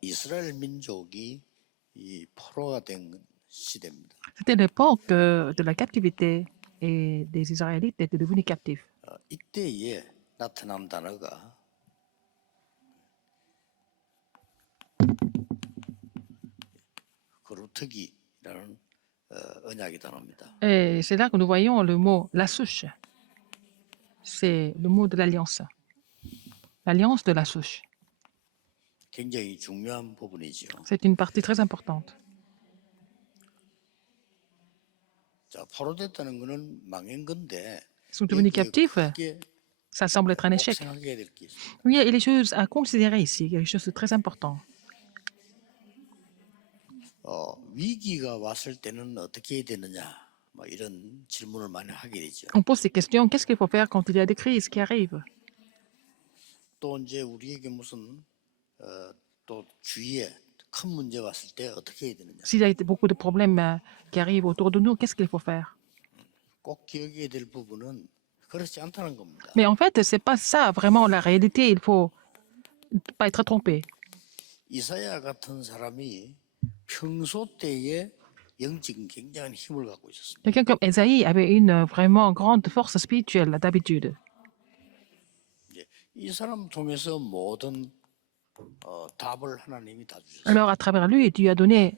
이스라엘 민족이 이 포로가 된 시대입니다. C'était l'époque de la captivité et des Israélites étaient devenus captifs. 이때에 나타난 단어가 거루터기라는 언약의 단어입니다. Et c'est là que nous voyons le mot la souche. C'est le mot de l'alliance. L'alliance de la souche. 굉장히 중요한 부분이죠. C'est une partie très importante. 자, 포로됐다는 거는 망한 건데 Ils sont devenus 여기에 captifs. 크게 Ça semble être un 꼭 échec. 생각해야 될 게 있어요. Oui, il y a des choses à considérer ici, quelque chose de très important. 위기가 왔을 때는 어떻게 해야 되느냐, 뭐 이런 질문을 많이 하게 되죠. On pose ces questions, qu'est-ce qu'il faut faire quand il y a des crises qui arrivent? 또 이제 우리에게 무슨 또 주위에 큰 문제 왔을 때 어떻게 해야 되느냐, S'il y a beaucoup de problèmes qui arrivent autour de nous, qu'est-ce qu'il faut faire? 꼭 기억해야 될 부분은 그렇지 않다는 겁니다. Mais en fait, c'est pas ça vraiment la réalité. Il faut pas être trompé. 이사야 같은 사람이 평소 때에 영적인 굉장한 힘을 갖고 있었습니다. Quelqu'un comme Esaïe avait une vraiment grande force spirituelle d'habitude. 이 사람 통해서 모든 답을 하나님이 다 주셨어요. Alors, à travers lui, Dieu a donné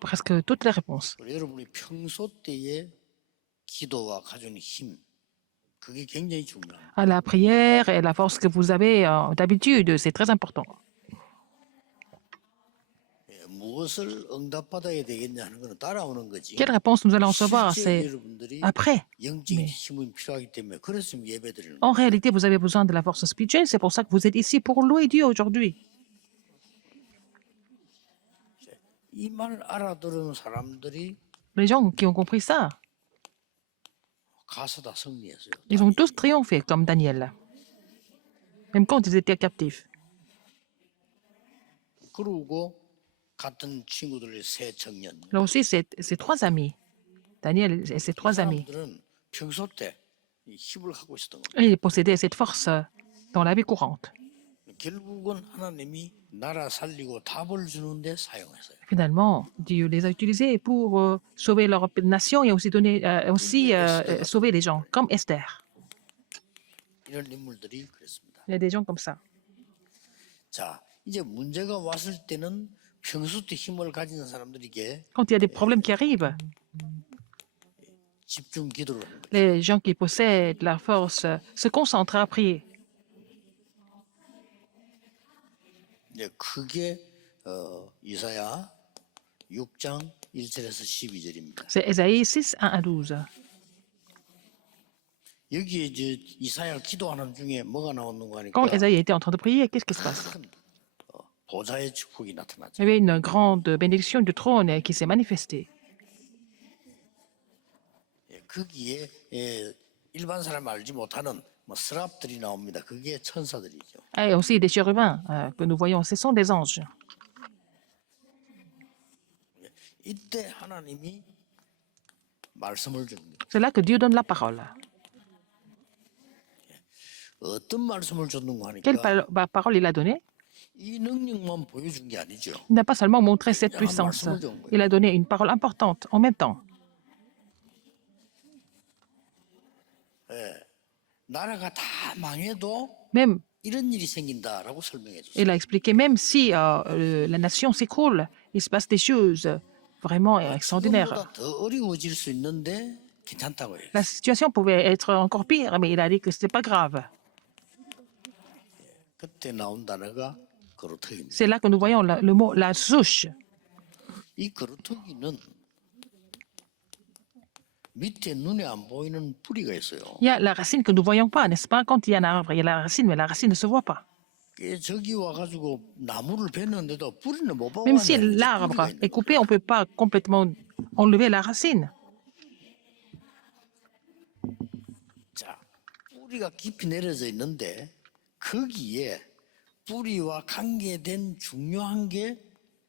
presque toutes les réponses. 여러분이 평소 때에 기도와 가진 힘, 그게 굉장히 중요합니다. À la prière et la force que vous avez d'habitude, c'est très important. 무엇을 응답받아야 되겠냐 하는 것은 따라오는 거지. Quelle réponse nous allons recevoir? 실제 C'est 여러분들이 après. 영적인 힘이 필요하기 때문에 그랬으면 예배드리는 거예요. En réalité, vous avez besoin de la force spirituelle. C'est pour ça que vous êtes ici pour louer Dieu aujourd'hui. 이 말 알아들은 사람들이 Les gens qui ont compris ça, 가서 다 승리했어요. ils ont tous triomphé, comme Daniel. Même quand ils étaient captifs. 그러고 같은 친구들의 세 청년. Là aussi, ces trois amis, Daniel et ses trois amis, 사람들은 평소 때 이 힘을 갖고 있었던 겁니다. ils possédaient cette force dans la vie courante. 결국은 하나님이 나라 살리고 답을 주는데 사용했어요. Finalement, Dieu les a utilisés pour sauver leur nation et aussi sauver les gens, comme Esther. 이런 인물들이 그랬습니다. Il y a des gens comme ça. 자, 이제 문제가 왔을 때는 평소 때 힘을 가진 사람들에게 Quand il y a des problèmes qui arrivent, 집중 기도를 합니다. les gens qui possèdent la force se concentrent à prier. 이제 크게 이사야 6장 1절에서 12절입니다. C'est Ésaïe 6, 1 à 12. 여기에 이제 이사야 기도하는 중에 뭐가 나오는가 하니까 Quand Ésaïe était en train de prier, qu'est-ce qui se passe? 큰 보좌의 축복이 나타나죠. Il y avait une grande bénédiction du trône qui s'est manifestée. 거기에 일반 사람 알지 못하는 뭐 스랍들이 나옵니다. 그게 천사들이죠. Et aussi des chérubins que nous voyons, ce sont des anges. 이때 하나님이 말씀을 줍니다. C'est là que Dieu donne la parole. 어떤 말씀을 줬는가 Quelle 하니까 parole il a donnée? 이 능력만 보여준 게 아니죠. Il n'a pas seulement montré cette puissance, il a donné une parole importante en même temps. 나라가 다 망해도 Même, 이런 일이 생긴다라고 설명해 줬어요. il a expliqué, même si la nation s'écroule, il se passe des choses vraiment extraordinaires. 지금보다 더 어려워질 수 있는데 괜찮다고 해요. La situation pouvait être encore pire, mais il a dit que ce n'était pas grave. 그때 나온 단어가 거루터기입니다. C'est là que nous voyons le mot la souche. 이 거루터기는 밑에 눈에 안 보이는 뿌리가 있어요. Il y a la racine que nous ne voyons pas, n'est-ce pas? Quand il y a un arbre, il y a la racine, mais la racine ne se voit pas. 저기 와가지고 나무를 베는데도 뿌리는 못 보고 Même si l'arbre est coupé, on ne peut pas complètement enlever la racine. 자, 뿌리가 깊이 내려져 있는데 거기에 뿌리와 관계된 중요한 게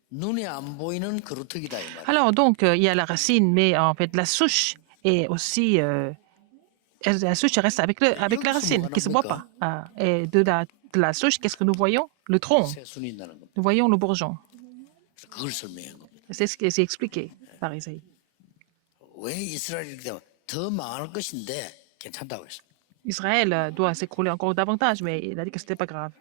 눈에 안 보이는 거루터기다 이 말이에요. Alors, donc, il y a la racine, mais en fait, la souche est aussi... la souche reste avec la racine, qui ne se voit pas. Et de la de la souche, qu'est-ce que nous voyons? Le tronc. 새순이 있다는 겁니다. Nous voyons le bourgeon. 그래서 그걸 설명한 겁니다. C'est ce qui est expliqué par Isaïe. 왜 이스라엘이 이렇게 되면 더 망할 것인데 괜찮다고 했습니다. Israël doit s'écrouler encore davantage, mais il a dit que ce n'était pas grave.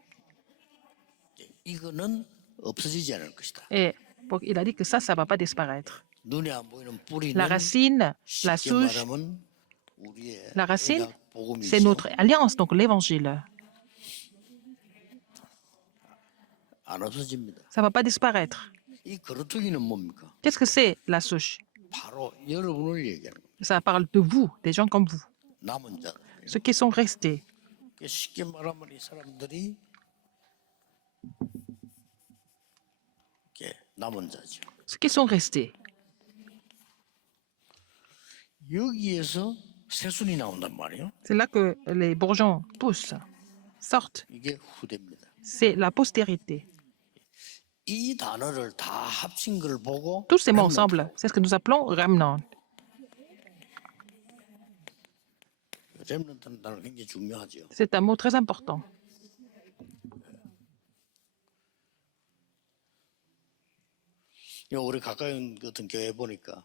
이거는 없어지지 않을 것이다. Et il a dit que ça ne va pas disparaître. 눈에 안 보이는 뿌리는 La racine, la 쉽게 souche, 말하면 우리의 la racine, 언약 복음이죠. c'est notre alliance, donc l'évangile. 안 없어집니다. Ça ne va pas disparaître. 이 거루투기는 뭡니까? Qu'est-ce que c'est la souche? 바로 여러분을 얘기하는 거예요. Ça parle de vous, des gens comme vous, 남은 자. ceux qui sont restés. 쉽게 말하면 이 사람들이 이렇게 남은 자죠. Ceux qui sont restés. 여기에서 새순이 나온단 말이에요. C'est là que les bourgeons poussent, sortent. 이게 후대입니다. C'est la postérité. 이 단어를 다 합친 걸 보고 Tous ces mots ensemble, c'est ce que nous appelons remnant. 렘넌트는 단어 굉장히 중요하죠. C'est un mot très important. 우리 가까운 같은 교회 보니까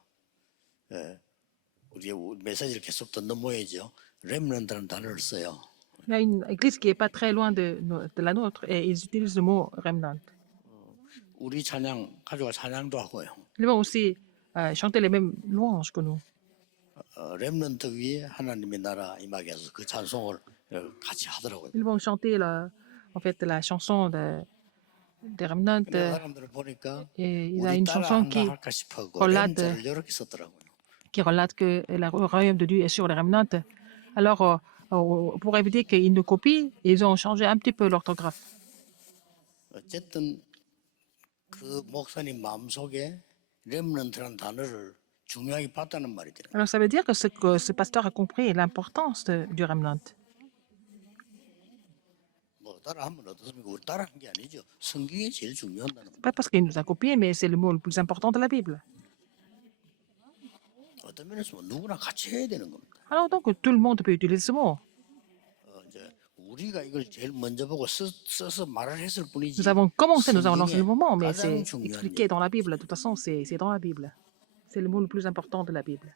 우리 메시지를 계속 듣는 모양이죠. 렘넌트라는 단어를 써요. Il y a une église qui n'est pas très loin de la nôtre et ils utilisent le mot remnant. 우리 찬양 가져와 찬양도 하고요. Ils vont aussi chanter les mêmes louanges que nous. 렘넌트 위에 하나님의 나라 임하게 해서 그 찬송을 같이 하더라고요. Ils vont chanter en fait la chanson des remnants. 사람들을 보니까 Et il y a 우리 une 따라 chanson 한가 할까 싶어고 relate, 렘자를 이렇게 썼더라고요. qui relate que le royaume de Dieu est sur les remnants. Alors, pour éviter qu'ils nous copient, ils ont changé un petit peu l'orthographe. 어쨌든 그 목사님 마음속에 렘넌트라는 단어를 중요하게 봤다는 말이더라고요. Alors, ça veut dire que ce pasteur a compris l'importance du remnant. 뭐 따라하면 어떻습니까? 우리 따라한 게 아니죠. 성경이 제일 중요하다는 겁니다. Pas parce qu'il nous a copiés, mais c'est le mot le plus important de la Bible. 어떤 면에서 보면 누구나 같이 해야 되는 겁니다. Alors, donc, tout le monde peut utiliser ce mot. 이제 우리가 이걸 제일 먼저 보고 써서 말을 했을 뿐이지. Nous avons commencé, nous avons lancé le moment, mais 가장 c'est 중요한 expliqué dans la Bible. De toute façon, c'est dans la Bible. C'est le mot le plus important de la Bible.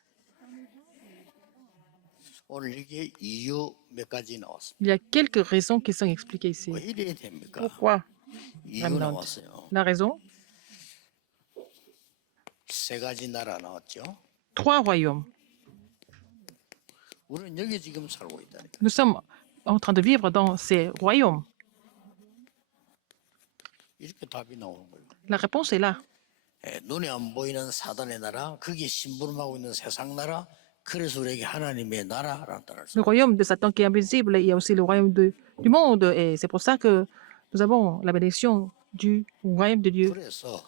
오늘 이게 이유 몇 가지 나왔습니다. Il y a quelques raisons qui sont expliquées ici. 왜 이래야 됩니까? Pourquoi 이유 remnant? 나왔어요. La raison? 세 가지 나라 나왔죠. 3 royaumes. 우리는 여기 지금 살고 있다니까. Nous sommes en train de vivre dans ces royaumes. 이렇게 답이 나오는 거예요. La réponse est là. 눈에 안 보이는 사단의 나라, 거기에 심부름하고 있는 세상 나라, 그래서 우리에게 하나님의 나라라는 단어를 Le 써요. royaume de Satan qui est invisible, il y a aussi le royaume du monde. Et c'est pour ça que nous avons la bénédiction du royaume de Dieu. 그래서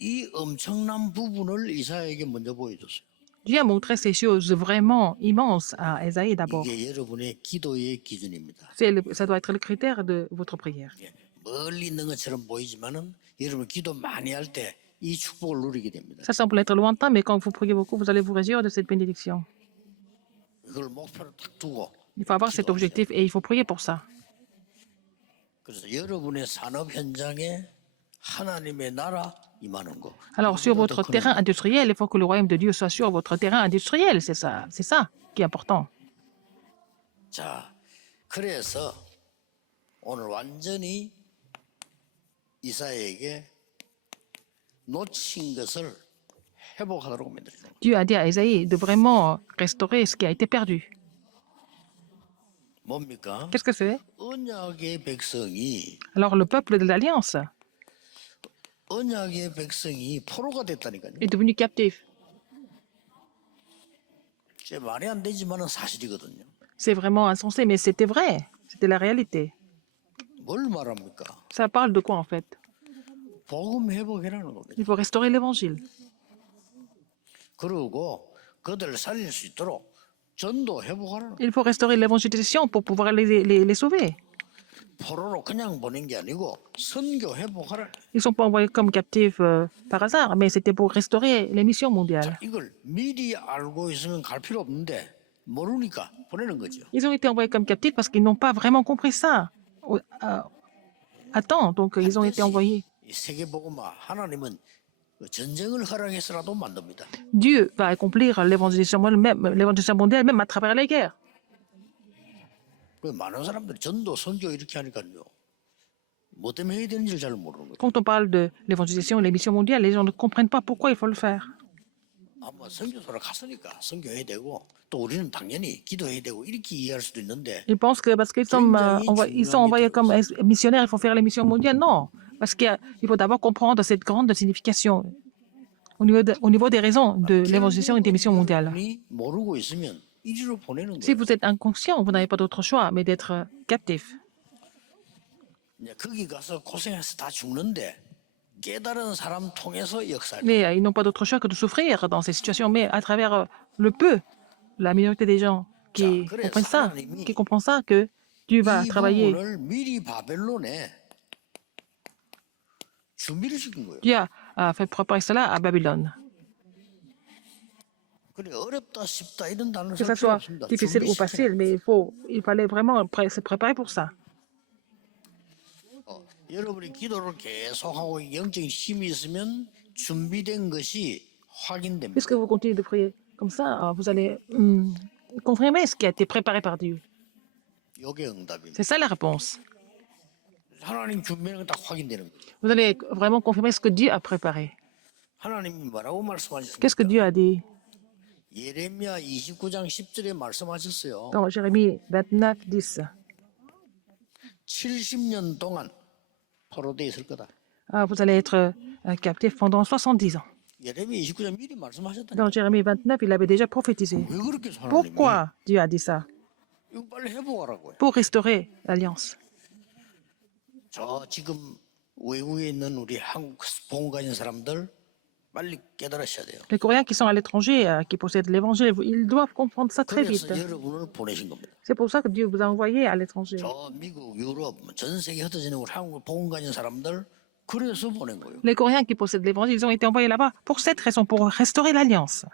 이 엄청난 부분을 이사야에게 먼저 보여줬어요. Dieu a montré ces choses vraiment immenses à Esaïe d'abord. 이게 여러분의 기도의 기준입니다. Ça doit être le critère de votre prière. 멀리 있는 것처럼 보이지만은 여러분 기도 많이 할 때 이 축복을 누리게 됩니다. Ça semble être lointain, mais quand vous priez beaucoup, vous allez vous réjouir de cette bénédiction. 이걸 목표로 딱 두고 Il faut avoir cet objectif et il faut prier pour ça. 그래서 여러분의 산업 현장에 하나님의 나라 임하는 거. Alors, sur votre terrain industriel, il faut que le royaume de Dieu soit sur votre terrain industriel. C'est ça qui est important. 자, 그래서 오늘 완전히 이사야에게 놓친 것을 회복하도록 만들어요. Dieu a dit à Esaïe de vraiment restaurer ce qui a été perdu. 뭡니까? Qu'est-ce que c'est? 언약의 백성이 Alors, le peuple de l'Alliance 언약의 백성이 포로가 됐다니까요. est devenu captif. 제 말이 안 되지만은 사실이거든요. C'est vraiment insensé, mais c'était vrai. C'était la réalité. 뭘 말합니까? Ça parle de quoi en fait? 복음 회복이라는 겁니다. Il faut restaurer l'évangile. 그리고 그들을 살릴 수 있도록 전도 회복하라는 Il faut restaurer l'évangélisation pour pouvoir les sauver. 포로로 그냥 보낸 게 아니고 선교 회복하라. Ils ne sont pas envoyés comme captifs par hasard, mais c'était pour restaurer les missions mondiales. 이걸 미리 알고 있으면 갈 필요 없는데 모르니까 보내는 거죠. Ils ont été envoyés comme captifs parce qu'ils n'ont pas vraiment compris ça attend. Donc, ils ont été envoyés. 이 세계복음화 하나님은 그 전쟁을 허락해서라도 만듭니다. Dieu va accomplir l'évangélisation mondiale même à travers les guerres. 그 많은 사람들이 전도, 선교 이렇게 하니까요. 뭐 때문에 해야 되는지를 잘 모르는 거예요. Quand on parle de l'évangélisation et les missions mondiales, les gens ne comprennent pas pourquoi il faut le faire. 아마 선교소를 갔으니까 선교해야 되고 또 우리는 당연히 기도해야 되고 이렇게 이해할 수도 있는데 Ils pensent que parce qu'ils sont envoyés comme missionnaires, il faut faire les missions mondiales. Non, parce qu'il faut d'abord comprendre cette grande signification au niveau des raisons de l'évangélisation et des missions mondiales. 여러분이 모르고 있으면 이리로 보내는 Si 거예요. vous êtes inconscient, vous n'avez pas d'autre choix mais d'être captif. 이제 거기 가서 고생해서 다 죽는데 깨달은 사람 통해서 역사를. Mais ils n'ont pas d'autre choix que de souffrir dans ces situations. Mais à travers le peu, la minorité des gens qui comprennent ça, que Dieu va 이 travailler. 부분을 미리 바벨론에 준비를 시킨 거예요. Dieu a fait préparer cela à Babylone. 그래 어렵다 쉽다 이런 단어 Que 쓸 ça 필요 soit 없습니다. difficile ou facile, mais il fallait vraiment se préparer pour ça. 여러분이 기도를 계속하고 영적인 힘이 있으면 준비된 것이 확인됩니다. Puisque vous continuez de prier comme ça, vous allez confirmer ce qui a été préparé par Dieu. 이게 응답입니다. C'est ça la réponse. 하나님 준비는 딱 확인되는 거예요. Vous allez vraiment confirmer ce que Dieu a préparé. 하나님이 뭐라고 말씀하셨습니까? Qu'est-ce que Dieu a dit 예레미야 29장 10절에 말씀하셨어요. dans Jérémie 29, 10? 70년 동안 포로되어 있을 거다. Vous allez être captif pendant 70 ans. 예레미야 29장 미리 말씀하셨다니까. Dans Jérémie 29, il avait déjà prophétisé. 왜 그렇게 하나님이 Pourquoi Dieu a dit ça? 이거 빨리 해보라고요. Pour restaurer l'alliance. 저 지금 외국에 있는 우리 한국 복음 가진 사람들 빨리 깨달으셔야 돼요. Les Coréens qui sont à l'étranger, qui possèdent l'évangile, ils doivent comprendre ça très vite. 그래서 여러분을 보내신 겁니다. C'est pour ça que Dieu vous a envoyé à l'étranger. 저 미국, 유럽, 전 세계 흩어지는 우리 한국 복음 가진 사람들 그래서 보낸 거예요. Les Coréens qui possèdent l'évangile, ils ont été envoyés là-bas pour cette raison, pour restaurer l'alliance.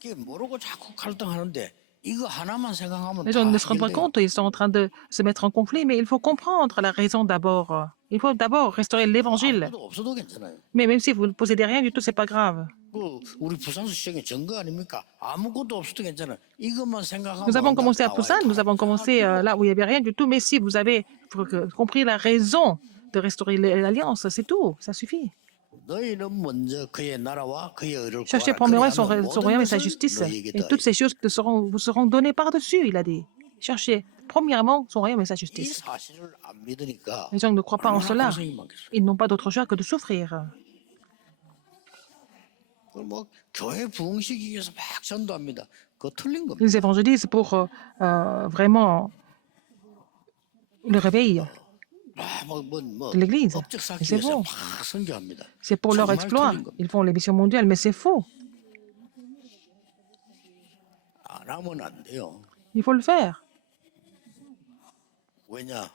그게 모르고 자꾸 갈등하는데 이거 하나만 생각하면 Les gens 다 ne se rendent pas 해결돼요. compte, ils sont en train de se mettre en conflit, mais il faut comprendre la raison d'abord. Il faut d'abord restaurer l'évangile. 아무것도 없어도 괜찮아요. Mais même si vous ne possédez rien du tout, c'est pas grave. 그 우리 부산수 시장의 증거 아닙니까? 아무것도 없어도 괜찮아요. 이것만 생각하면 Nous avons commencé à 나와요. Busan, nous avons commencé là où il n'y avait rien du tout, mais si vous avez compris la raison de restaurer l'alliance, c'est tout, ça suffit. 너희는 먼저 그의 나라와 그의 의를 Cherchez 구하라. premièrement son 그리하면 royaume et sa 모든 justice, 것을 너희에게 et toutes ces choses vous seront données par-dessus, il a dit. Cherchez premièrement son royaume et sa 이 justice. 사실을 안 믿으니까 Les gens ne croient pas en 얼마나 cela. 고생이 많겠어요. Ils n'ont pas d'autre choix que de souffrir. 그걸 뭐 교회 부흥시키기 위해서 막 전도합니다. 그거 틀린 겁니다. Ils évangélisent pour vraiment le réveil de l'Église. 업적 쌓기 Mais c'est 위해서 faux. 막 선교합니다. C'est pour leur 정말 exploit. 틀린 겁니다. Ils font les missions mondiales, mais c'est faux. 안 하면 안 돼요. Il faut le faire. 왜냐?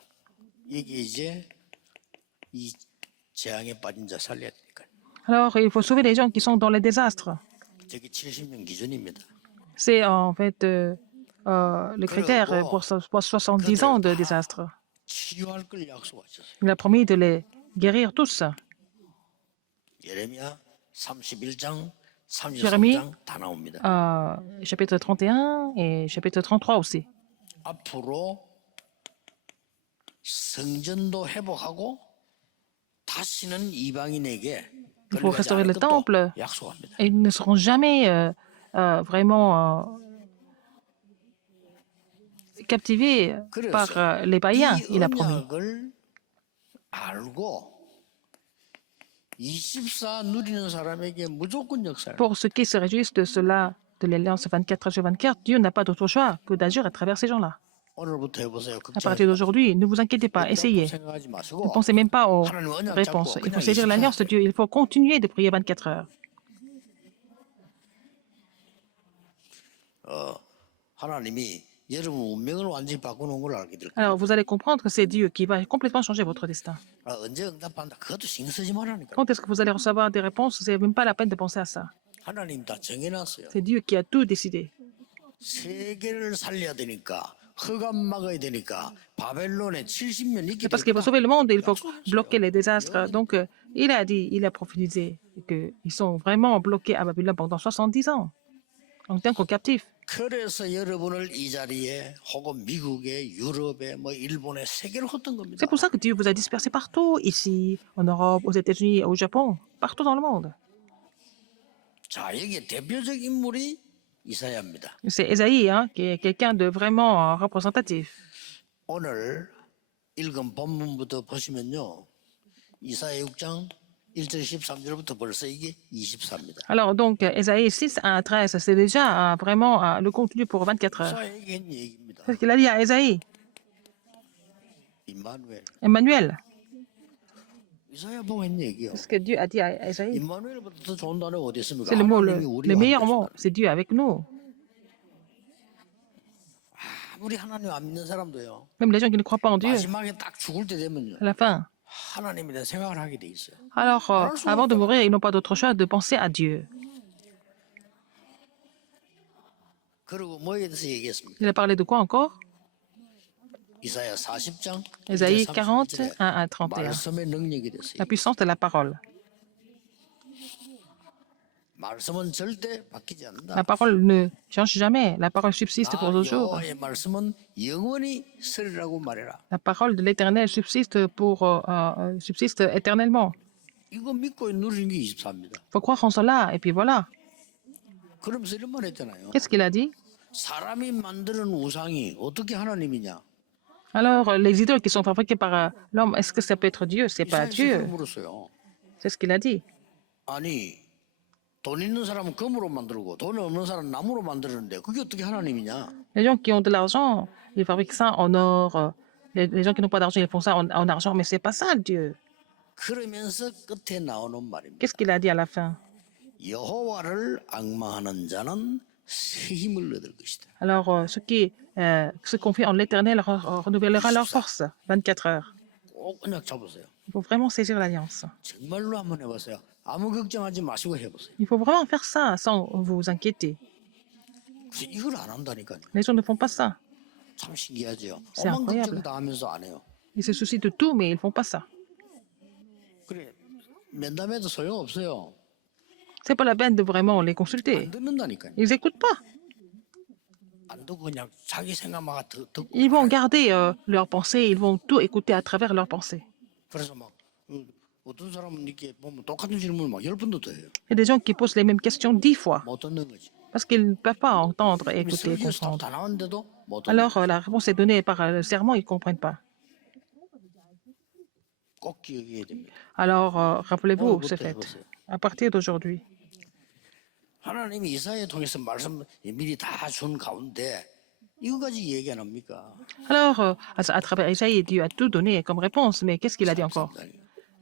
이게 이제 이 재앙에 빠진 자 살려야 되니까. Alors, il faut sauver les gens qui sont dans les désastres. 저게 70년 기준입니다. C'est en fait le critère pour 70 ans de désastre. 치유할 걸 약속하셨어요. Il a promis de les guérir tous. 예레미야 31장, Jérémie, 33장 다 나옵니다. chapitre 31 et chapitre 33 aussi. 앞으로 성전도 회복하고 다시는 이방인에게 Il faut 끌려가지 restaurer 않을 le 것도 temple. 약속합니다. Et ils ne seront jamais vraiment captivés par les païens, 이 il a promis. 언약을 알고 24 누리는 사람에게 무조건 역사를. Pour ceux qui se réjouissent de cela, de l'Alliance 24 sur 24, Dieu n'a pas d'autre choix que d'agir à travers ces gens-là. 오늘부터 해보세요. À partir d'aujourd'hui, ne vous inquiétez pas, essayez. 생각하지 Ne 마시고 pensez même pas aux 하나님 언약 réponses. 잡고 Il faut 그냥 saisir l'alliance de Dieu. Il faut continuer de prier 24 heures. 하나님이 여러분 운명을 완전히 바꾸는 걸 알게 될 거예요. Alors, vous allez comprendre que c'est Dieu qui va complètement changer votre destin. 언제 응답한다. 그것도 신경 쓰지 말라니까. Quand est-ce que vous allez recevoir des réponses? C'est même pas la peine de penser à ça. 하나님 다 정해놨어요. C'est Dieu qui a tout décidé. 세계를 살려야 되니까 흑암 막아야 되니까 바벨론에 70년 있게 C'est parce qu'il faut 되겠다. sauver le monde, il faut 약속했어요. bloquer les désastres. Donc, il a dit, il a prophétisé qu'ils sont vraiment bloqués à Babylone pendant 70 ans, en tant que captifs. 그래서 여러분을 이 자리에 혹은 미국에 유럽에 뭐 일본에 세계로 흩은 겁니다. C'est pour ça que Dieu vous a dispersés partout, ici, en Europe, aux États-Unis, au Japon, partout dans le monde. 자, 여기에 대표적 인물이 이사야입니다. C'est Ésaïe, hein, qui est quelqu'un de vraiment représentatif. 오늘 읽은 본문부터 보시면요. 이사야 6장 1절 13절부터 벌써 이게 24입니다. Alors, donc, Ésaïe 6 à 13, c'est déjà vraiment le contenu pour 24 heures. 이사야에게 한 얘기입니다. C'est ce qu'il a dit à Ésaïe. 임마누엘. Emmanuel, 이사야 보고 한 얘기요. c'est ce que Dieu a dit à Ésaïe. 임마누엘보다 더 좋은 단어가 어디 있습니까? C'est le mot, 하나님이 le 우리와 meilleur 함께 mot, 하신다. c'est Dieu avec nous. 아무리 하나님 안 믿는 사람도요. Même les gens qui ne croient pas en Dieu, 마지막에 딱 죽을 때 되면요. à la fin. 하나님에 대한 생각을 하게 돼 있어요. Alors, avant de mourir, ils n'ont pas d'autre choix de penser à Dieu. 그리고 뭐에 대해서 얘기했습니까? Il a parlé de quoi encore? 이사야 40장 Ésaïe 40, 1 à 31. 말씀의 능력이 됐어요. La puissance de la parole. 말씀은 절대 바뀌지 않는다. La parole ne change jamais. La parole subsiste pour toujours. 여호와의 말씀은 영원히 서리라고 말해라. La parole de l'Éternel subsiste éternellement. 이거 믿고 누리는 게 24입니다. Il faut croire en cela, et puis voilà. 그러면서 이런 말 했잖아요. Qu'est-ce qu'il a dit? 사람이 만드는 우상이 어떻게 하나님이냐? Alors, les idoles qui sont fabriquées par l'homme, est-ce que ça peut être Dieu? C'est pas 이사야에서 Dieu. 물었어요. C'est ce qu'il a dit. 아니 돈 있는 사람은 금으로 만들고 돈 없는 사람은 나무로 만드는데 그게 어떻게 하나님이냐? Les gens qui ont de l'argent, ils fabriquent ça en or. Les gens qui n'ont pas d'argent, ils font ça en argent. Mais c'est pas ça, Dieu. 그러면서 끝에 나오는 말입니다. Qu'est-ce qu'il a dit à la fin? 여호와를 악망하는 자는 새 힘을 얻을 것이다. Alors, ceux qui se confient en l'Éternel renouvellera leur force. 24 heures. 꼭 언약 잡으세요. Il faut vraiment saisir l'alliance. 정말로 한번 해보세요. 아무 걱정하지 마시고 해보세요. Il faut vraiment faire ça sans vous inquiéter. 그래서 이걸 안 한다니까요. Les gens ne font pas ça. 참 신기하죠. C'est 오만 걱정 incroyable. 다 하면서 안 해요. Ils se soucient de tout, mais ils ne font pas ça. 그래 면담해도 소용없어요. C'est pas la peine de vraiment les consulter. 안 듣는다니까요. Ils n'écoutent pas. 안 듣고 그냥 자기 생각만 듣고. Ils vont garder leurs pensées, ils vont tout écouter à travers leurs pensées. 그래서 막 어떤 사람은 이렇게 보면 똑같은 질문을 막 10번도 더 해요. Il y a des gens qui posent les mêmes questions 10 fois 못 듣는 거지. parce qu'ils ne peuvent pas entendre, écouter, 설교에서 comprendre. 다 나왔는데도 못 듣는 Alors, la réponse est donnée par le serment, ils ne comprennent pas. 꼭 기억해야 됩니다. Alors, rappelez-vous 오늘부터 ce fait. 해보세요. À partir d'aujourd'hui, 하나님이 이사야 통해서 말씀 미리 다 준 가운데 이거까지 얘기 안 합니까? alors à travers Isaïe, Dieu a tout donné comme réponse, mais qu'est-ce qu'il a dit encore?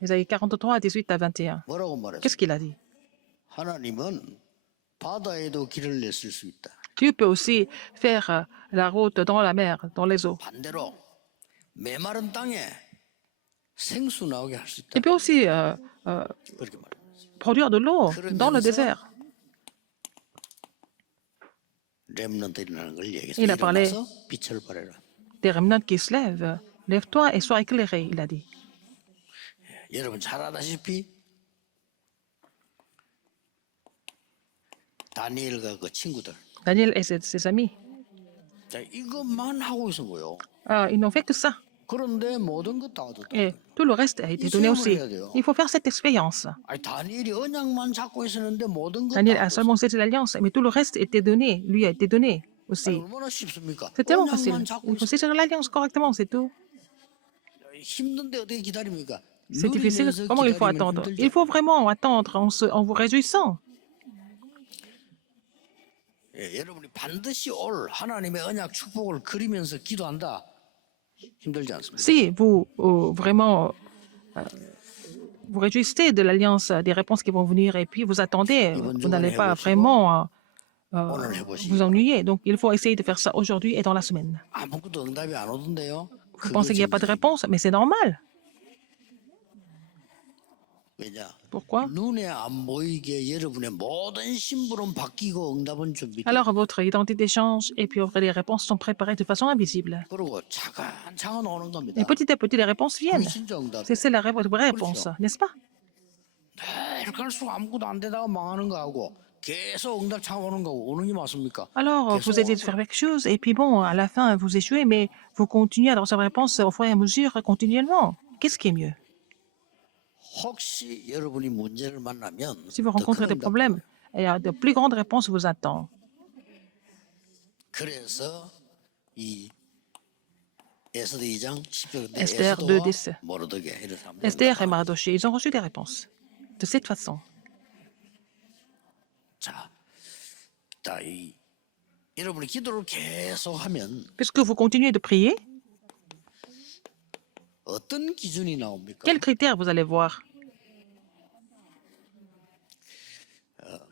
Isaïe 43, 18 à 21. 뭐라고 말했어요? Qu'est-ce qu'il a dit? 하나님은 바다에도 길을 냈을 수 있다. Dieu peut aussi faire la route dans la mer, dans les eaux. 반대로 메마른 땅에 생수 나오게 할 수 있다. Il peut aussi 그렇게 말해요. produire de l'eau dans le désert. 렘넌트라는 걸 얘기해서 Il a parlé. 일어나서 빛을 발해라. Des remnants qui se lèvent. Lève-toi et sois éclairé, il a dit. 여러분 잘 아다시피 다니엘과 그 친구들 Daniel et ses amis, 자, 이것만 하고 있은 거요. ils n'ont fait que ça. 그런데 모든 것 다 얻었다. Et tout le reste a été donné aussi. Il faut faire cette expérience. 아니 다니엘이 언약만 잡고 있었는데 모든 것 Daniel 다 a 얻었어. seulement saisi l'alliance, mais tout le reste était donné, lui a été donné aussi. 얼마나 쉽습니까? C'est tellement facile. 언약만 잡고 Il faut 있어. saisir l'alliance correctement, c'est tout. 힘든데 어떻게 기다립니까? C'est difficile. 누리면서 Comment il faut 기다리면 attendre? 힘들죠. Il faut vraiment attendre en vous réjouissant. 예, 여러분이 반드시 올 하나님의 언약 축복을 그리면서 기도한다. 힘들지 않습니까? Si vous vraiment vous réjouissez de l'alliance, des réponses qui vont venir, et puis vous attendez, vous n'allez pas vraiment 오늘 해보시고 vous ennuyer. Donc, il faut essayer de faire ça aujourd'hui et dans la semaine. 아무것도 응답이 안 오던데요. Vous pensez qu'il n'y a pas de réponse, mais c'est normal. 왜냐? Pourquoi? 눈에 안 보이게 여러분의 모든 심부름 바뀌고 응답은 준비돼. Alors, votre identité change et puis les réponses sont préparées de façon invisible. 그리고 차근차근 오는 겁니다. Et petit à petit, les réponses 그게 viennent. 진짜 응답. C'est la vraie réponse, n'est-ce pas? 이렇게 할수록 아무것도 안 되다가 망하는 거하고 계속 응답 차 오는 거하고 오는 게 맞습니까? Alors, vous essayez de faire quelque chose et puis bon, à la fin, vous échouez, mais vous continuez à recevoir réponse au fur et à mesure, continuellement. Qu'est-ce qui est mieux? 혹시 여러분이 문제를 만나면 Si vous 더 rencontrez 큰 des 응답. problèmes, il y a de plus grandes réponses vous attendent. 그래서 이 에스더 2장 10절인데 Esther 2:10. 모르드게 이런 사람들 Esther et Mardoché, ils ont reçu des réponses. De cette façon. 자, 여러분이 기도를 계속하면 Puisque vous continuez de prier, 어떤 기준이 나옵니까? quels critères vous allez voir?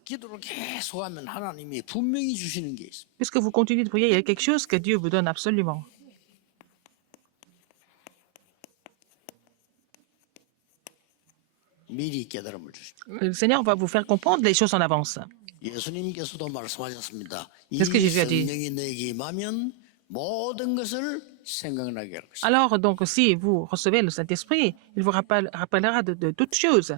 기도를 계속하면 하나님이 분명히 주시는 게 있습니다. Puisque vous continuez de prier, il y a quelque chose que Dieu vous donne absolument. 미리 깨달음을 주십니다. Le Seigneur va vous faire comprendre les choses en avance. 예수님께서도 말씀하셨습니다. 이 Qu'est-ce que Jésus a dit? 성령이 너에게 임하면 모든 것을 생각나게 할 것이다. Alors, donc, si vous recevez le Saint-Esprit, il vous rappellera de toutes choses.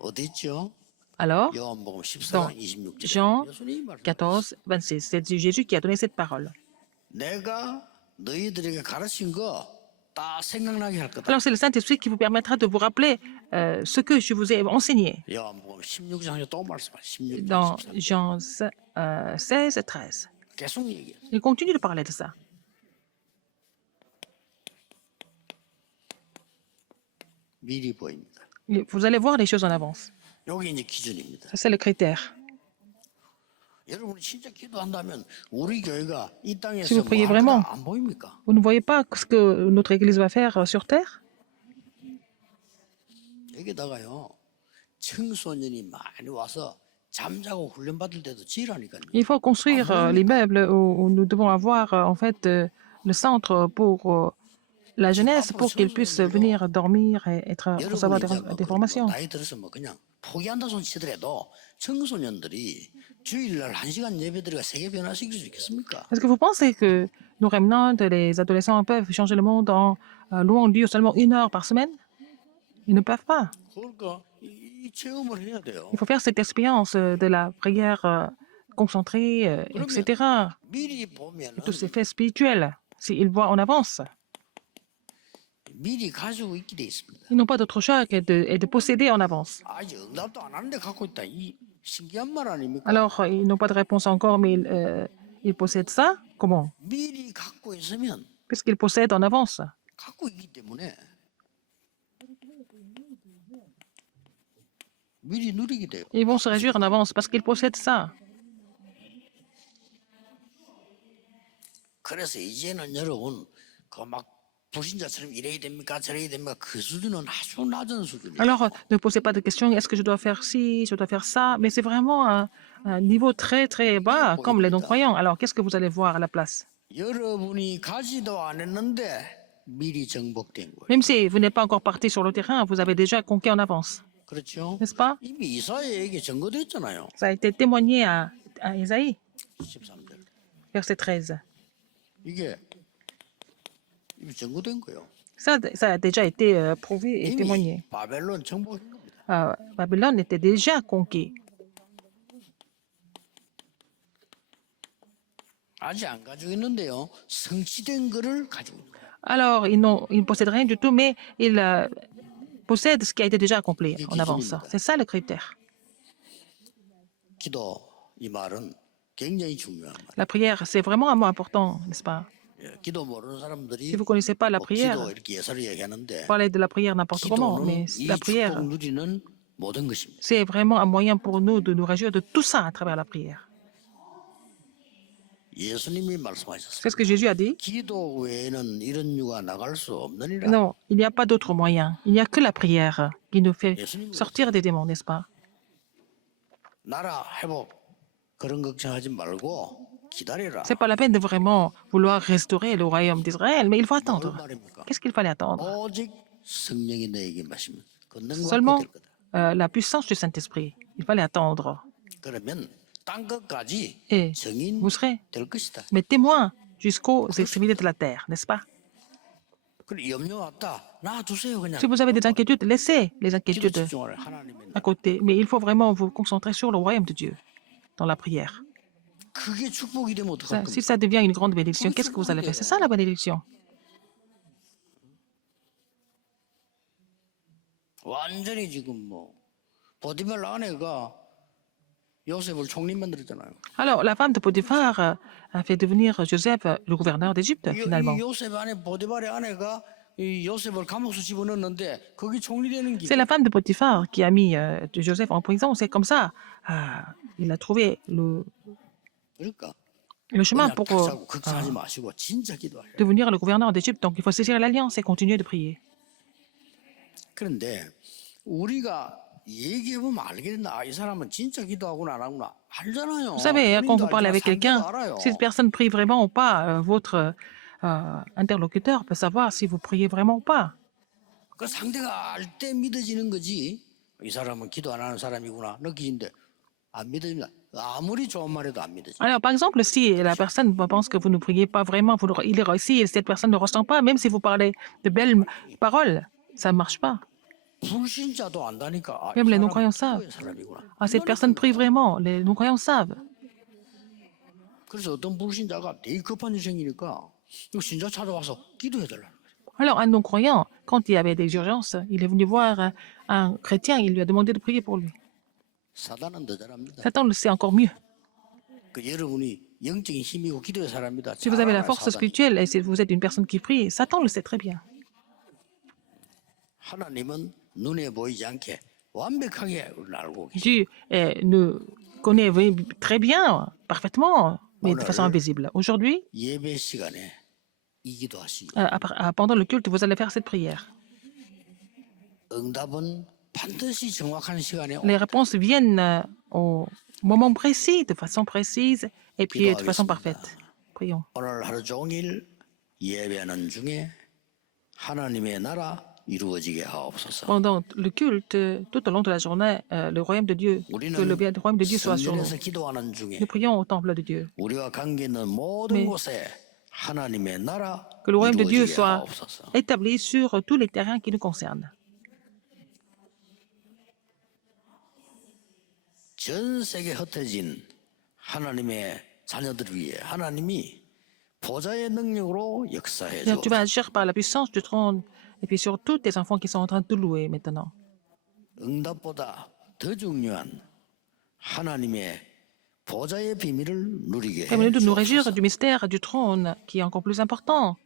어디 있죠? Alors, 요한복음 dans 14장 26절. Jean 예수님이 말씀. 14, 26, c'est Jésus qui a donné cette parole. 내가 너희들에게 가르친 거 다 생각나게 할 거다. Alors, c'est le Saint-Esprit qui vous permettra de vous rappeler ce que je vous ai enseigné 요한복음 16장에 또 말씀하셨. 16장 dans 13절. Jean 16 et 13. 계속 얘기해요. Il continue de parler de ça. 미리 보입니다. Vous allez voir les choses en avance. 여기 이제 기준입니다. Ça, c'est le critère. 여러분이 진짜 기도한다면 우리 교회가 이 Si 땅에서 vous priez 뭐 vraiment, 할까 안 보입니까? vous ne voyez pas ce que notre Église va faire sur terre? 여기다가요 청소년이 많이 와서 잠자고 훈련 받을 때도 지으라니까요. Il faut construire l'immeuble où nous devons avoir en fait le centre pour la jeunesse pour qu'ils puissent venir dormir et recevoir des formations. 나이 들어서 뭐 그냥 포기한다 손 치더라도 청소년들이 주일날 1시간 예배드리가 세계 변화시킬 수 있겠습니까? Est-ce que vous pensez que nos rémanentes, les adolescents peuvent changer le monde en louant Dieu seulement 1 heure par semaine? Ils ne peuvent pas. 그러니까 이 체험을 해야 돼요. Il faut faire cette expérience de la prière concentrée, etc. 미리 보면은 Tous ces faits spirituels, s'ils voient en avance. 미리 가지고 있게 돼 있습니다. Ils n'ont pas d'autre choix que de posséder en avance. 아직 응답도 안 하는데 갖고 있다. 이 신기한 말 아닙니까? Alors, ils n'ont pas de réponse encore, mais ils possèdent ça. Comment? 미리 갖고 있으면 Puisqu'ils possèdent en avance. 갖고 있기 때문에 미리 누리게 돼요. Ils vont se réjouir en avance parce qu'ils possèdent ça. 그래서 이제는 여러분 그 막 불신자처럼 이래야 됩니까 저래야 됩니까 그 수준은 아주 낮은 수준이에요. Alors, ne posez pas de questions, est-ce que je dois faire ci, je dois faire ça, mais c'est vraiment un niveau très très bas, comme les non-croyants. Alors, qu'est-ce que vous allez voir à la place? 여러분이 가지도 않았는데 미리 정복된 거예요. Même si vous n'êtes pas encore parti sur le terrain, vous avez déjà conquis en avance, 그렇죠? n'est-ce pas? 이미 이사야에게 증거됐잖아요. Ça a été témoigné à Isaïe, 13절. verset 13. 이게 이미 증거된 거예요. Ça a déjà été prouvé et 이미 témoigné. 바벨론 정복한 겁니다. Babylone était déjà conquis. 아직 안 가지고 있는데요. 성취된 거를 가지고 있는 거예요. Alors, ils ne possèdent rien du tout, mais ils possèdent ce qui a été déjà accompli en avance. C'est ça le critère. 기도 이 말은 굉장히 중요한 말. La prière, c'est vraiment un mot important, n'est-ce pas? 예, 기도 모르는 사람들이 Si vous ne connaissez pas la 뭐 prière, 기도 이렇게 예사를 얘기하는데 parlez de la prière n'importe comment, 기도는 mais 이 la prière, 축복 누리는 모든 것입니다. c'est vraiment un moyen pour nous de nous réjouir de tout ça à travers la prière. 예수님이 말씀하셨어요. C'est ce que Jésus a dit. 기도 외에는 이런 유가 나갈 수 없느니라. Non, il n'y a pas d'autre moyen. Il n'y a que la prière qui nous fait sortir des démons, n'est-ce pas? 나라 회복 그런 걱정하지 말고 기다려라. C'est pas la peine de vraiment vouloir restaurer le royaume d'Israël, mais il faut 뭘 attendre. 말입니까? Qu'est-ce qu'il fallait attendre? 오직 성령이 너에게 마시면 권능을 받게 seulement 될 거다. la puissance du Saint-Esprit. Il fallait attendre. 그러면 땅 끝까지 Et 증인 vous serez 될 것이다. mes témoins jusqu'aux extrémités de la terre, n'est-ce pas? 그래 염려 왔다. 놔두세요 그냥. Si vous avez des inquiétudes, laissez les 기도 inquiétudes 집중을 하나님의 à côté. Mais il faut vraiment vous concentrer sur le royaume de Dieu dans la prière. 그게 축복이 되면 어떡할 Si 겁니까? ça devient une grande bénédiction, qu'est-ce que vous allez faire? C'est ça la bénédiction. 완전히 지금 뭐 보디발 아내가 요셉을 총리 만들었잖아요. Alors, la femme de Potiphar a fait devenir Joseph le gouverneur d'Égypte, finalement. 이 요셉 안에 보디발의 아내가 이 요셉을 감옥수 집어넣었는데 거기 총리 되는 길. C'est la femme de Potiphar qui a mis Joseph en prison. C'est comme ça. Il a trouvé 그러니까 le chemin 그냥 pour 탁자고 걱정하지 마시고 진짜 기도하래요. devenir le gouverneur d'Égypte. Donc, il faut saisir l'alliance et continuer de prier. 그런데 우리가 얘기해 보면 알겠나? 아, 이 사람은 진짜 기도하구나 안 하구나 알잖아요. Vous savez, quand vous 본인도 parlez 알지만 avec quelqu'un, 상대도 알아요. si cette personne prie vraiment ou pas, votre interlocuteur peut savoir si vous priez vraiment ou pas. 그 상대가 알 때 믿어지는 거지. 이 사람은 기도 안 하는 사람이구나 느끼는데 안 믿어집니다. 아무리 좋은 말해도 안 믿어집니다. Alors, par exemple, si la personne pense que vous ne priez pas vraiment, si cette personne ne ressent pas, même si vous parlez de belles paroles, ça ne marche pas. 불신자도 안다니까. 아, 이 Même les 사람은 non-croyants savent. 기도의 사람이구나. Ah, cette personne prie vraiment. Les non-croyants savent. 그래서 어떤 불신자가 되게 급한 일 생기니까 이 신자 찾아와서 기도해달라. Alors, un non-croyant, quand il y avait des urgences, il est venu voir un chrétien, il lui a demandé de prier pour lui. 사단은 더 잘합니다. Satan le sait encore mieux. 그 여러분이 영적인 힘이고 기도의 사람입니다. Si vous avez la 잘 알아요, force 사단이. spirituelle et si vous êtes une personne qui prie, Satan le sait très bien. 하나님은 눈에 보이지 않게 완벽하게 우리를 알고 계십니다. Dieu nous connaît très bien, parfaitement, mais de façon invisible. Aujourd'hui, 예배 시간에 이 기도하시기. pendant le culte, vous allez faire cette prière. 응답은 반드시 정확한 시간에 Les réponses viennent au moment précis, de façon précise et puis de façon parfaite. Prions. 오늘 하루 종일 예배하는 중에 하나님의 나라 이루어지게 하옵소서. Pendant le culte, tout au long de la journée, le royaume de Dieu, que le royaume de Dieu soit sur nous. 성전에서 기도하는 중에 Nous prions au temple de Dieu. 우리와 관계 있는 모든 Mais- 곳에 하나님의 나라 Que le royaume de Dieu 이루어지게 soit 하옵소서. établi sur tous les terrains qui nous concernent. 전 세계 흩어진 하나님의 자녀들 위해 하나님이 보좌의 능력으로 역사해 Seigneur, tu vas 주옵소서. agir par la puissance du trône et puis sur tous tes enfants qui sont en train de te louer maintenant. 응답보다 더 중요한 하나님의 보좌의 비밀을 누리게 해 Permets-nous de nous réjouir 주옵소서. du mystère du trône qui est encore plus important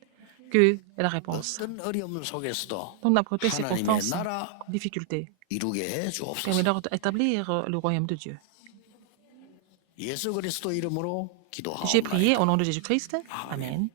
que la réponse. 어떤 어려움 속에서도 Dans n'importe quelle 하나님의 circonstance, 나라 difficulté, 이루게 해 주옵소서. permets-leur d'établir le royaume de Dieu. 예수 그리스도 이름으로 J'ai prié 기도하옵나이다. au nom de Jésus-Christ. Amen.